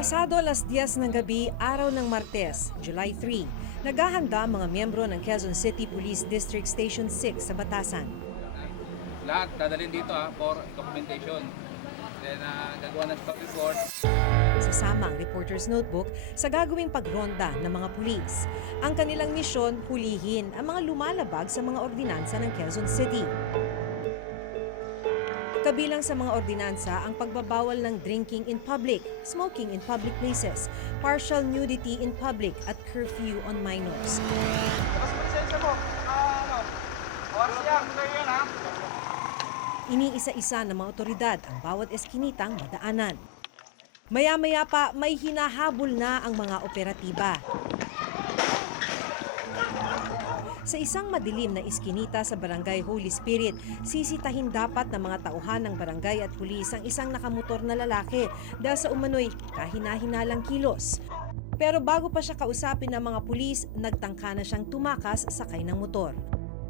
Pasado alas 10 ng gabi, araw ng Martes, July 3, naghahanda ang mga miyembro ng Quezon City Police District Station 6 sa Batasan. Lahat dadalhin dito for documentation. Then gagawa ng spot report. Sasama ang reporter's notebook sa gagawing pagronda ng mga pulis. Ang kanilang misyon, hulihin ang mga lumalabag sa mga ordinansa ng Quezon City. Kabilang sa mga ordinansa ang pagbabawal ng drinking in public, smoking in public places, partial nudity in public at curfew on minors. Tapos presensya mo. Oras yan. Yan ha. Iniisa-isa ng mga otoridad ang bawat eskinitang madaanan. Maya-maya pa may hinahabol na ang mga operatiba. Sa isang madilim na iskinita sa Barangay Holy Spirit, sisitahin dapat ng mga tauhan ng barangay at pulis ang isang nakamotor na lalaki dahil sa umano'y kahina-hinalang kilos. Pero bago pa siya kausapin ng mga pulis, nagtangka na siyang tumakas sakay ng motor.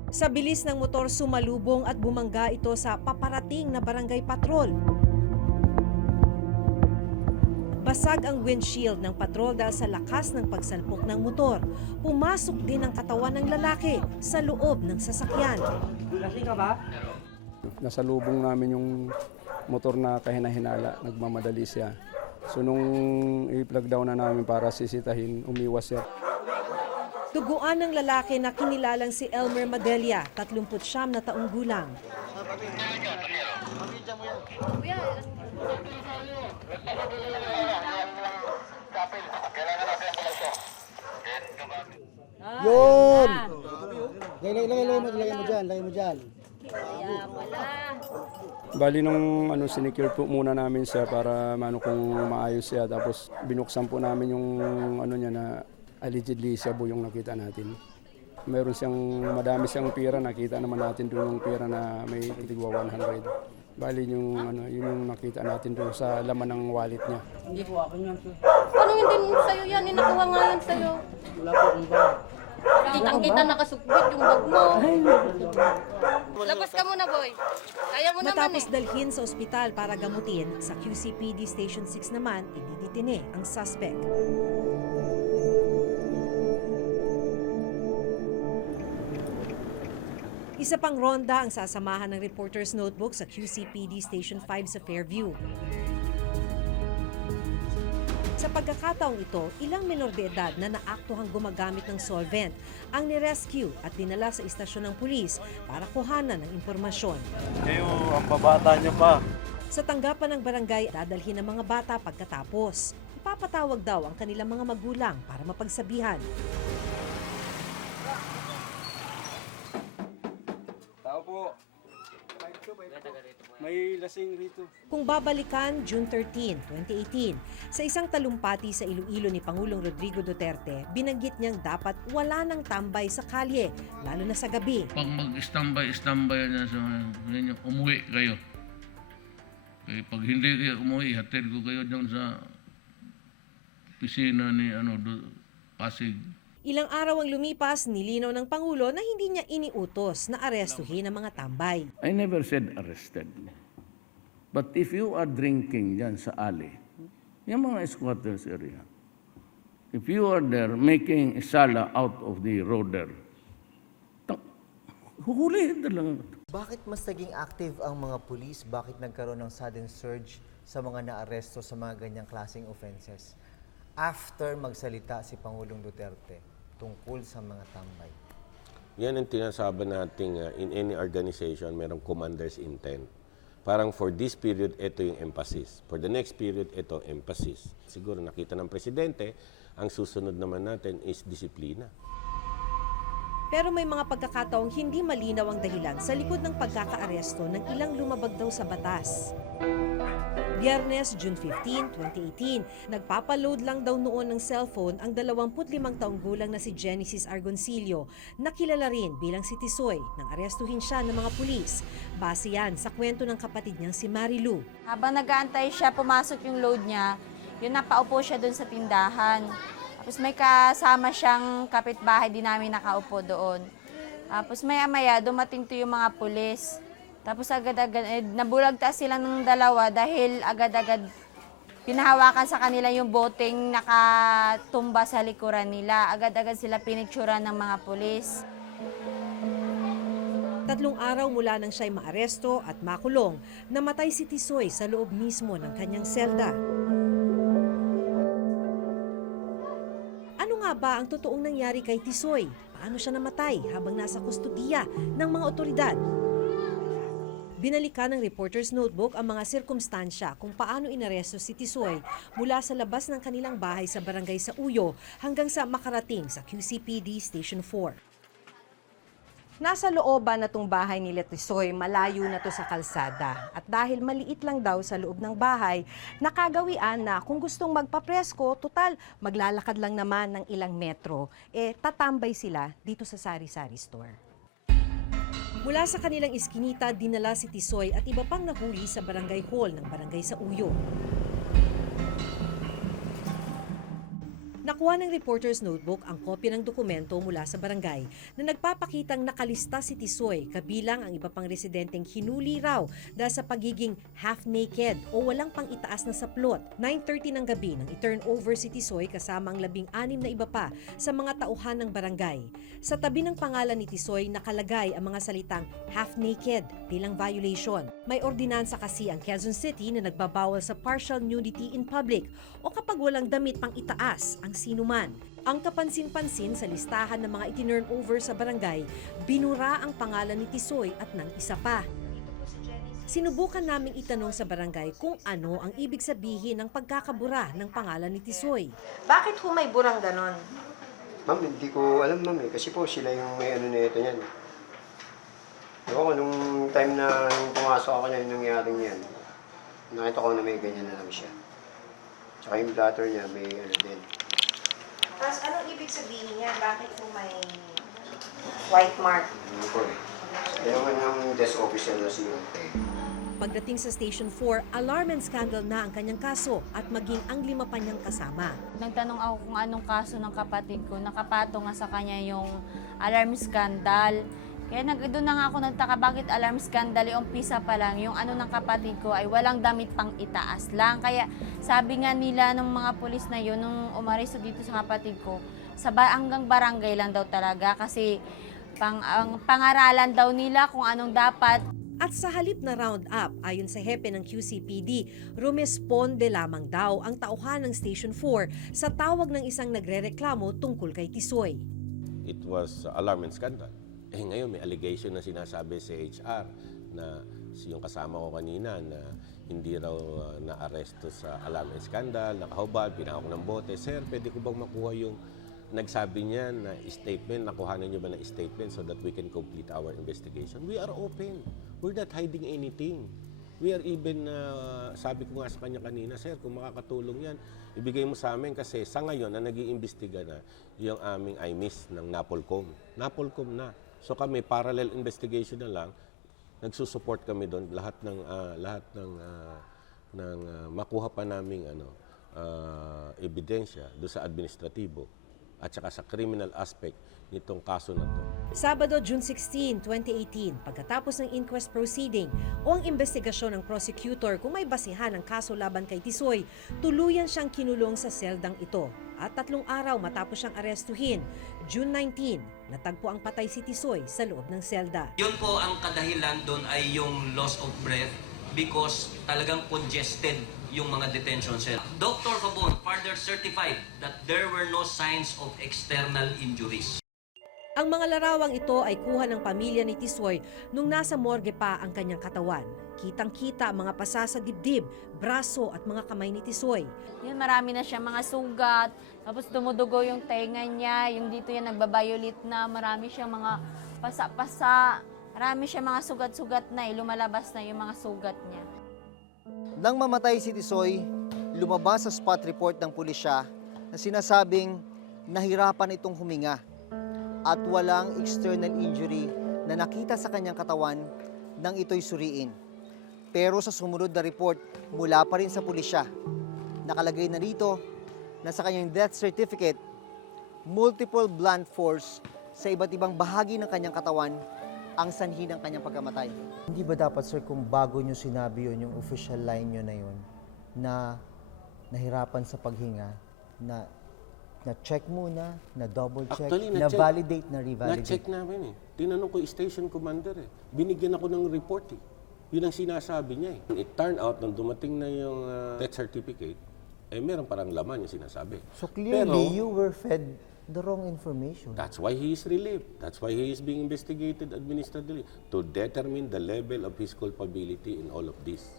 Sa bilis ng motor, sumalubong at bumangga ito sa paparating na barangay patrol. Basag ang windshield ng patrol dahil sa lakas ng pagsalpok ng motor. Pumasok din ang katawan ng lalaki sa loob ng sasakyan. Lasing ka ba? Nasa lubong namin yung motor na kahina-hinala, nagmamadali siya. So nung i-plug down na namin para sisitahin, umiwas siya. Duguan ng lalaki na kinilalang si Elmer Madelia, 39 na taong gulang. Yun! Lagay mo dyan. Bali nung sinecure po muna namin siya para kung maayos siya. Tapos binuksan po namin yung niya na allegedly siya po yung nakita natin. Meron madami siyang pera, nakita naman natin doon yung pera na may tigwa 100. Bali yun yung nakita natin doon sa laman ng wallet niya. Hindi po akin yan. Ano hindi sa'yo yan? Inakuha nga yan sa'yo. Wala po akong bag. Kitang-kita nakasukbit yung bag mo. Labas ka muna, boy. Kaya mo naman Matapos dalhin sa ospital para gamutin, sa QCPD Station 6 naman, ididitine ang suspect. Isa pang ronda ang sasamahan ng reporter's notebook sa QCPD Station 5 sa Fairview. Sa pagkakataong ito, ilang menor de edad na naaktuhang gumagamit ng solvent ang nirescue at dinala sa istasyon ng pulis para kuhanan ng impormasyon. Kayo, ang babata niyo pa. Sa tanggapan ng barangay, dadalhin ng mga bata pagkatapos. Ipapatawag daw ang kanilang mga magulang para mapagsabihan. Tao po. May lasing rito. Kung babalikan, June 13, 2018, sa isang talumpati sa Iloilo ni Pangulong Rodrigo Duterte, binanggit niyang dapat wala nang tambay sa kalye, lalo na sa gabi. Pag mag-standby na sa inyo, umuwi kayo. Kaya pag hindi kayo umuwi, hatid ko kayo doon sa opisina ni Pasig. Ilang araw ang lumipas, nilinaw ng Pangulo na hindi niya iniutos na arestuhin ang mga tambay. I never said arrested. But if you are drinking dyan sa alley, yung mga squatters area, if you are there making sala out of the road there, huhulihin talaga. Bakit mas naging active ang mga pulis? Bakit nagkaroon ng sudden surge sa mga naaresto sa mga ganyang klaseng offenses? After magsalita si Pangulong Duterte tungkol sa mga tambay. Yan ang tinasabi nating in any organization, merong commander's intent. Parang for this period, ito yung emphasis. For the next period, ito emphasis. Siguro nakita ng Presidente, ang susunod naman natin is disiplina. Pero may mga pagkakataong hindi malinaw ang dahilan sa likod ng pagkakaaresto ng ilang lumabag daw sa batas. Biyernes, June 15, 2018, nagpapaload lang daw noon ng cellphone ang 25 taong gulang na si Genesis Argoncillo, na kilala rin bilang si Tisoy, nang arestuhin siya ng mga pulis. Base yan sa kwento ng kapatid niyang si Marilu. Habang nag-aantay siya, pumasok yung load niya, yun napaupo siya doon sa tindahan. Tapos may kasama siyang kapitbahay din namin nakaupo doon. Tapos maya-maya, dumating to yung mga pulis. Tapos agad-agad, nabulagta sila ng dalawa dahil agad-agad pinahawakan sa kanila yung boteng nakatumba sa likuran nila. Agad-agad sila pinicturan ng mga pulis. 3 araw mula nang siya'y maaresto at makulong, namatay si Tisoy sa loob mismo ng kanyang selda. Ano nga ba ang totoong nangyari kay Tisoy? Paano siya namatay habang nasa kustudiya ng mga otoridad? Binalikan ng Reporter's Notebook ang mga sirkumstansya kung paano inaresto si Tisoy mula sa labas ng kanilang bahay sa barangay sa Uyo hanggang sa makarating sa QCPD Station 4. Nasa looban na tong bahay nila Tisoy, malayo na to sa kalsada. At dahil maliit lang daw sa loob ng bahay, nakagawian na kung gustong magpapresko, total maglalakad lang naman ng ilang metro, tatambay sila dito sa sari-sari store. Mula sa kanilang iskinita, dinala si Tisoy at iba pang nahuli sa barangay hall ng barangay sa Uyo. Nakuha ng Reporter's Notebook ang kopya ng dokumento mula sa barangay na nagpapakitang nakalista si Tisoy kabilang ang iba pang residenteng hinuli raw dahil sa pagiging half-naked o walang pang-itaas na saplot. 9:30 ng gabi nang i-turn over si Tisoy kasama ang 16 na iba pa sa mga tauhan ng barangay. Sa tabi ng pangalan ni Tisoy nakalagay ang mga salitang half-naked bilang violation. May ordinansa kasi ang Quezon City na nagbabawal sa partial nudity in public o kapag walang damit pang itaas ang sinuman. Ang kapansin-pansin sa listahan ng mga itinurn over sa barangay, binura ang pangalan ni Tisoy at ng isa pa. Sinubukan naming itanong sa barangay kung ano ang ibig sabihin ng pagkakabura ng pangalan ni Tisoy. Bakit ho may burang ganon? Ma'am, hindi ko alam, ma'am, kasi po sila yung may ano na ito niyan. Ako, nung time na nung pumasok ako niyan, nangyaring yan, nakita ko na may ganyan na lang siya. Tsaka yung blatter niya, may ano din. Tapos anong ibig sabihin niya? Bakit po may white mark? Ano po eh. Kaya naman yung desk officer na si Yunte. Pagdating sa Station 4, alarm and scandal na ang kanyang kaso at maging ang 5 pa niyang kasama. Nagtanong ako kung anong kaso ng kapatid ko. Nakapatong nga sa kanya yung alarm scandal. Kaya doon na nga ako nagtaka bakit alarm scandal, yung umpisa pa lang, yung ano ng kapatid ko ay walang damit pang itaas lang. Kaya sabi nga nila ng mga pulis na yun, nung umaresto dito sa kapatid ko, hanggang barangay lang daw talaga kasi ang pangaralan daw nila kung anong dapat. At sa halip na round up, ayon sa hepe ng QCPD, rumesponde lamang daw ang tauhan ng Station 4 sa tawag ng isang nagrereklamo tungkol kay Tisoy. It was alarm and scandal. Ngayon may allegation na sinasabi sa HR na yung kasama ko kanina na hindi raw na-aresto sa alarm and scandal, nakahubad, pinahawak ng bote. Sir, pwede ko bang makuha yung nagsabi niya na statement, nakuhanan niyo ba na statement so that we can complete our investigation? We are open. We're not hiding anything. We are even, sabi ko nga sa kanya kanina, sir, kung makakatulong yan, ibigay mo sa amin kasi sa ngayon na nag-iimbestiga na yung aming IMIS ng NAPOLCOM. NAPOLCOM na. So kami, parallel investigation na lang, nagsusupport kami doon lahat ng makuha pa naming ebidensya doon sa administratibo at saka sa criminal aspect nitong kaso na to. Sabado, June 16, 2018, pagkatapos ng inquest proceeding o ang investigasyon ng prosecutor kung may basihan ang kaso laban kay Tisoy, tuluyan siyang kinulong sa seldang ito. At 3 araw matapos siyang arestuhin, June 19, natagpo ang patay si Tisoy sa loob ng selda. Yun po ang kadahilan doon ay yung loss of breath because talagang congested yung mga detention cell. Dr. Fabon further certified that there were no signs of external injuries. Ang mga larawang ito ay kuha ng pamilya ni Tisoy nung nasa morgue pa ang kanyang katawan. Kitang-kita ang mga pasa sa dibdib, braso at mga kamay ni Tisoy. Yun, marami na siya mga sugat, tapos dumudugo yung tenga niya, yung dito yan nagbabayulit na, marami siyang mga pasa-pasa, marami siya mga sugat-sugat na, lumalabas na yung mga sugat niya. Nang mamatay si Tisoy, lumabas sa spot report ng pulisya na sinasabing nahirapan itong huminga at walang external injury na nakita sa kanyang katawan nang ito'y suriin. Pero sa sumunod na report mula pa rin sa pulisya, nakalagay na rito na sa kanyang death certificate, multiple blunt force sa iba't ibang bahagi ng kanyang katawan ang sanhi ng kanyang pagkamatay. Hindi ba dapat, sir, kung bago nyo sinabi yun, yung official line nyo na yun, na nahirapan sa paghinga, na-check muna, na-double check, Actually, na-validate, na-revalidate? Na-check namin eh. Tinanong ko yung station commander eh. Binigyan ako ng report eh. Yun ang sinasabi niya eh. It turned out, nung dumating na yung death certificate, meron parang laman yung sinasabi. So clearly, you were fed the wrong information. That's why he is relieved. That's why he is being investigated administratively to determine the level of his culpability in all of this.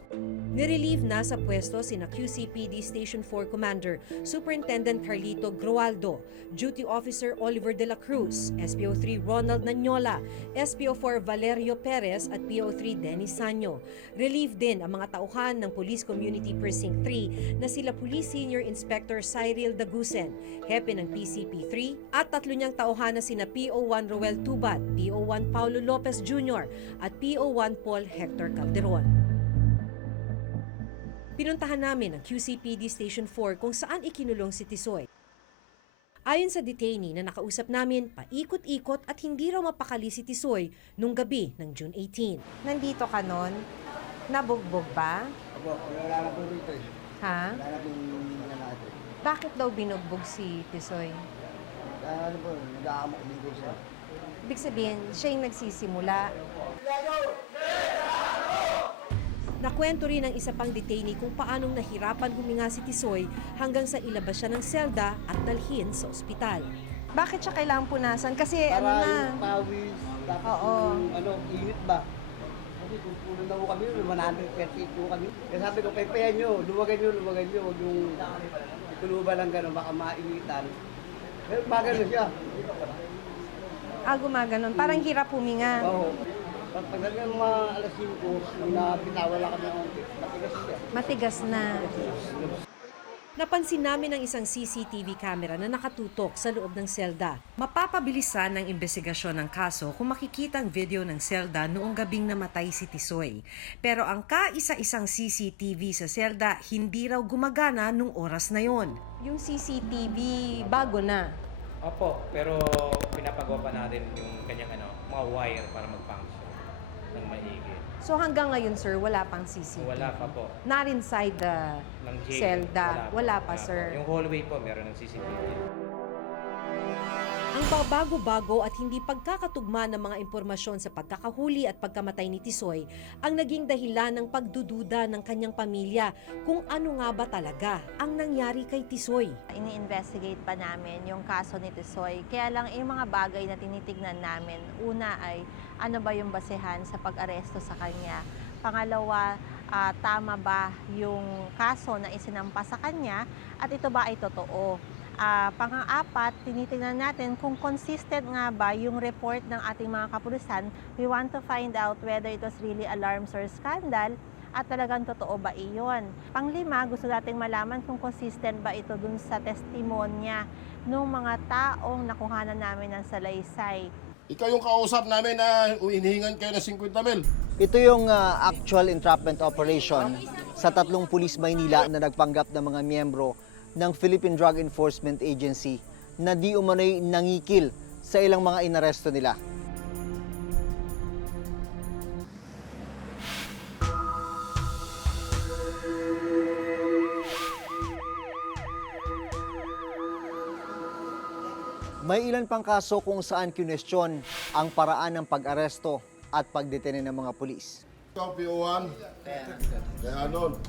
Nirelieve na sa pwesto sina QCPD Station 4 Commander Superintendent Carlito Grualdo, Duty Officer Oliver de la Cruz, SPO3 Ronald Nanyola, SPO4 Valerio Perez at PO3 Dennis Sanyo. Relieve din ang mga tauhan ng Police Community Precinct 3 na sila Police Senior Inspector Cyril Dagusen, hepe ng PCP3 at tatlo niyang tauhan na sina PO1 Roel Tubat, PO1 Paulo Lopez Jr. at PO1 Paul Hector Calderon. Pinuntahan namin ang QCPD Station 4 kung saan ikinulong si Tisoy. Ayon sa detainee na nakausap namin, paikot-ikot at hindi raw mapakali si Tisoy nung gabi ng June 18. Nandito ka nun? Nabugbog ba? Opo, wala na po rito eh. Ha? Wala na po natin. Bakit daw binugbog si Tisoy? Ano po, nag-aamok din po siya. Ibig sabihin, siya yung nagsisimula. Nakwento rin ng isa pang detainee kung paanong nahirapan huminga si Tisoy hanggang sa ilabas siya ng selda at dalhin sa ospital. Bakit siya kailangan punasan? Kasi Para yung pawis, tapos Oo. yung init ba? Kasi kung puno na po kami, 130 po kami. Kaya sabi ko, pepeyan nyo, luwagan nyo, huwag yung ituluban lang gano'n, baka mainitan. Pero magano siya. gumaganon. Parang hirap huminga. Oo. Pagdating ng mga alas 5, napitawala kami ng matigas siya. Matigas na. Napansin namin ang isang CCTV camera na nakatutok sa loob ng selda. Mapapabilisan ng investigasyon ng kaso kung makikita ang video ng selda noong gabing namatay si Tisoy. Pero ang kaisa-isang CCTV sa selda hindi raw gumagana nung oras na yon. Yung CCTV bago na. Opo, pero pinapagawa pa natin yung kanyang mga wire para mag-function ng maigi. So hanggang ngayon, sir, wala pang CCTV? Wala pa po. Not inside the Ng jail, selda? Wala pa, po. sir. Yung hallway po, meron ng CCTV. Ang pabago-bago at hindi pagkakatugma ng mga impormasyon sa pagkakahuli at pagkamatay ni Tisoy ang naging dahilan ng pagdududa ng kanyang pamilya kung ano nga ba talaga ang nangyari kay Tisoy. Ini-investigate pa namin yung kaso ni Tisoy. Kaya lang yung mga bagay na tinitignan namin, una ay ano ba yung basehan sa pag-aresto sa kanya. Pangalawa, tama ba yung kaso na isinampa sa kanya at ito ba ay totoo. Pang-apat, tinitingnan natin kung consistent nga ba yung report ng ating mga kapulisan. We want to find out whether it was really alarms or scandal at talagang totoo ba iyon. Panglima, gusto nating malaman kung consistent ba ito dun sa testimonya ng mga taong nakuhanan namin ng salaysay. Ikaw yung kausap namin na hinihingan kayo ng 50 mil. Ito yung actual entrapment operation sa 3 pulis Maynila na nagpanggap ng mga miyembro ng Philippine Drug Enforcement Agency na di umano'y nangikil sa ilang mga inaresto nila. May ilan pang kaso kung saan kinwestiyon ang paraan ng pag-aresto at pagdetene ng mga pulis. Ikaw, PO1. Kaya nun.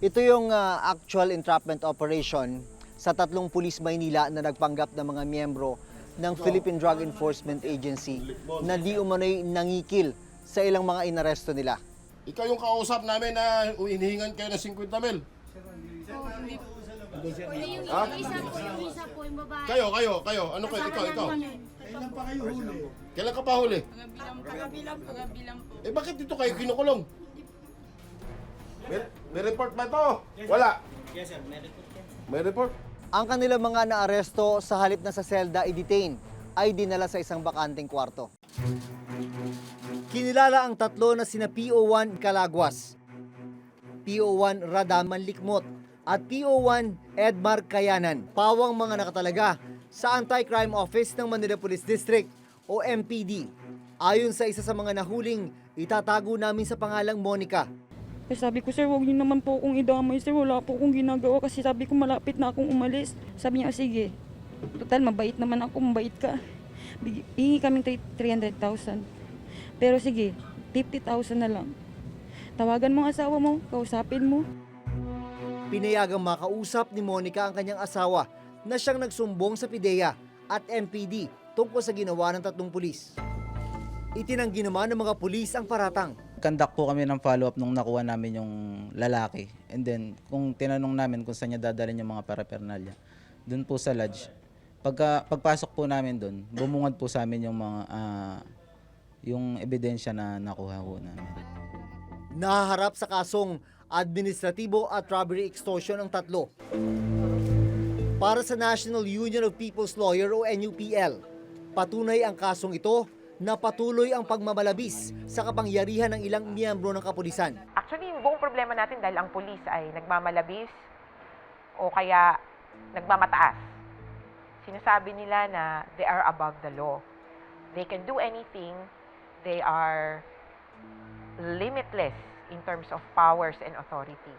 Ito yung actual entrapment operation sa 3 pulis Maynila na nagpanggap ng mga miyembro ng Philippine Drug Enforcement Agency na di umano'y nangikil sa ilang mga inaresto nila. Ikaw yung kausap namin na hinihingan kayo ng 50 mil. Ha? Kayo. Ano kayo? Ikaw. Kailan pa kayo huli? Kailan ka pa huli? Kagabilang po. Bakit dito kayo kinukulong? May report ba ito? Wala. Yes sir, may report yan. May report? Ang kanilang mga naaresto sa halip na sa selda i-detain ay dinala sa isang bakanteng kwarto. Kinilala ang 3 na sina PO1 Calagwas, PO1 Radaman Likmot at PO1 Edmar Kayanan. Pawang mga nakatalaga sa Anti-Crime Office ng Manila Police District o MPD. Ayon sa isa sa mga nahuling, itatago namin sa pangalang Monica. Kasi sabi ko, sir, huwag niyo naman po akong idamay, sir. Wala po akong ginagawa kasi sabi ko malapit na akong umalis. Sabi niya, sige. Total, mabait naman ako, mabait ka. Hingi kaming 300,000. Pero sige, 50,000 na lang. Tawagan mo ang asawa mo, kausapin mo. Pinayagang makausap ni Monica ang kanyang asawa na siyang nagsumbong sa PIDEA at MPD tungkol sa ginawa ng 3 pulis. Itinanggi naman ng mga pulis ang paratang. Conduct po kami ng follow-up nung nakuha namin yung lalaki. And then, kung tinanong namin kung saan niya dadalhin yung mga paraphernalia, doon po sa lodge. Pagpasok po namin doon, bumungad po sa amin yung mga yung ebidensya na nakuha po namin. Nahaharap sa kasong administratibo at robbery extortion ang 3. Para sa National Union of People's Lawyer o NUPL, patunay ang kasong ito na patuloy ang pagmamalabis sa kapangyarihan ng ilang miyembro ng kapulisan. Actually, yung buong problema natin dahil ang pulis ay nagmamalabis o kaya nagmamataas. Sinasabi nila na they are above the law. They can do anything. They are limitless in terms of powers and authority.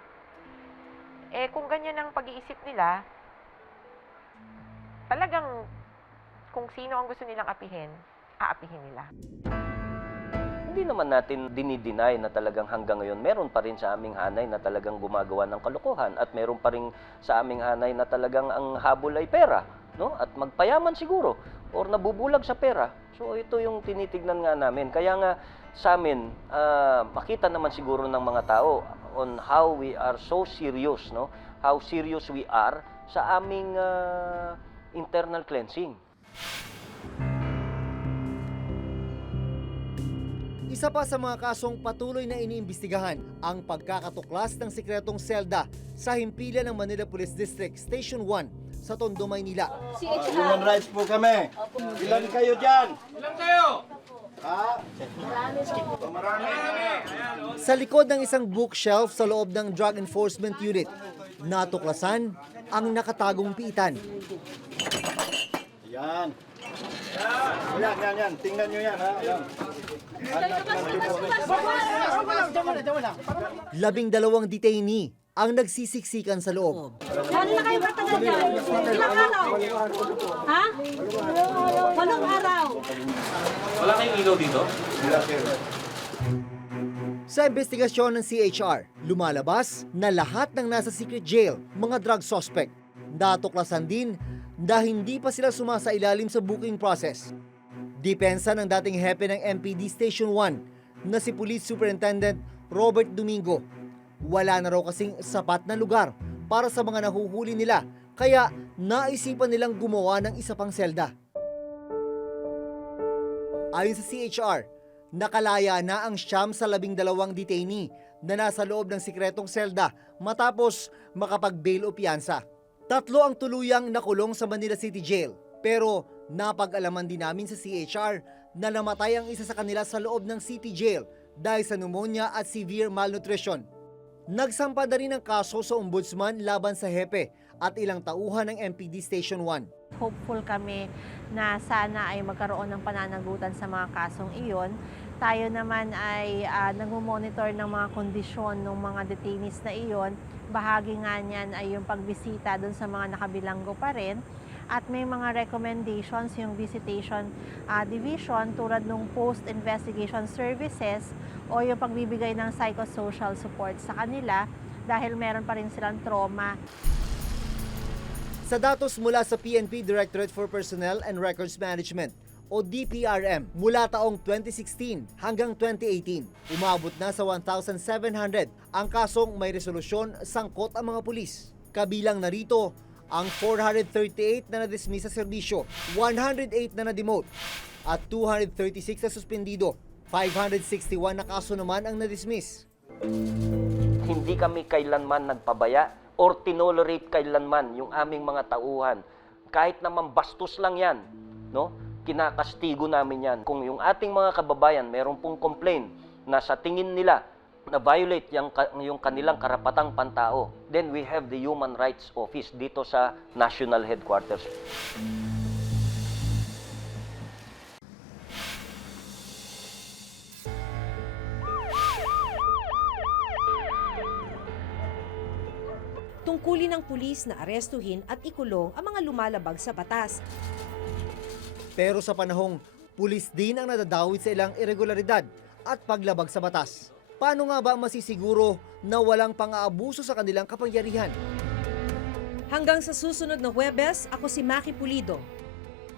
Eh kung ganyan ang pag-iisip nila, talagang kung sino ang gusto nilang apihin, aapihin nila. Hindi naman natin dinideny na talagang hanggang ngayon meron pa rin sa aming hanay na talagang gumagawa ng kalokohan at meron pa rin sa aming hanay na talagang ang habol ay pera, no? At magpayaman siguro or nabubulag sa pera. So ito yung tinitignan nga namin. Kaya nga sa amin, makita naman siguro ng mga tao on how we are so serious, no? How serious we are sa aming internal cleansing. Isa pa sa mga kasong patuloy na iniimbestigahan ang pagkakatuklas ng sikretong selda sa himpilan ng Manila Police District Station 1 sa Tondo, Maynila. Human rights po kami. Ilan kayo dyan? Ilan kayo? Sa likod ng isang bookshelf sa loob ng Drug Enforcement Unit, natuklasan ang nakatagong piitan. Yan. Yan. Tingnan nyo yan, ha? Yan. 12 detainee ang nagsisiksikan sa loob. Ano na kayo matagal dyan? Ilang araw? Ha? 8 araw. Wala kayong ilaw dito? Sa investigasyon ng CHR, lumalabas na lahat ng nasa secret jail, mga drug suspect. Natuklasan din na hindi pa sila sumasailalim sa booking process. Depensa ng dating hepe ng MPD Station 1 na si Police Superintendent Robert Domingo. Wala na raw kasing sapat na lugar para sa mga nahuhuli nila, kaya naisipan nilang gumawa ng isa pang selda. Ayon sa CHR, nakalaya na ang 12 detainee na nasa loob ng sikretong selda matapos makapag-bail o piyansa. 3 ang tuluyang nakulong sa Manila City Jail, pero napag-alaman din namin sa CHR na namatay ang isa sa kanila sa loob ng City Jail dahil sa pneumonia at severe malnutrition. Nagsampa na rin ang kaso sa ombudsman laban sa hepe at ilang tauhan ng MPD Station 1. Hopeful kami na sana ay magkaroon ng pananagutan sa mga kasong iyon. Tayo naman ay nagmo-monitor ng mga kondisyon ng mga detainees na iyon. Bahagi nga niyan ay yung pagbisita dun sa mga nakabilanggo pa rin. At may mga recommendations yung visitation division tulad ng post-investigation services o yung pagbibigay ng psychosocial support sa kanila dahil meron pa rin silang trauma. Sa datos mula sa PNP Directorate for Personnel and Records Management o DPRM mula taong 2016 hanggang 2018, umabot na sa 1,700 ang kasong may resolusyon sangkot ang mga pulis. Kabilang na rito ang 438 na na-dismiss sa serbisyo, 108 na na-demote at 236 na suspendido. 561 na kaso naman ang na-dismiss. Hindi kami kailanman nagpabaya or tinolerate kailanman yung aming mga tauhan. Kahit naman bastos lang yan, no? Kinakastigo namin yan. Kung yung ating mga kababayan meron pong complaint na sa tingin nila na violate yung kanilang karapatang pantao, then we have the Human Rights Office dito sa National Headquarters. Tungkulin ng pulis na arestuhin at ikulong ang mga lumalabag sa batas. Pero sa panahong pulis din ang nadadawit sa ilang irregularidad at paglabag sa batas, paano nga ba masisiguro na walang pang-aabuso sa kanilang kapangyarihan? Hanggang sa susunod na Huwebes, ako si Maki Pulido.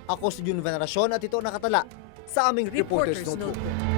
Ako si Jun Veneracion at ito nakatala sa aming Reporter's Reporter's Notebook. Notebook.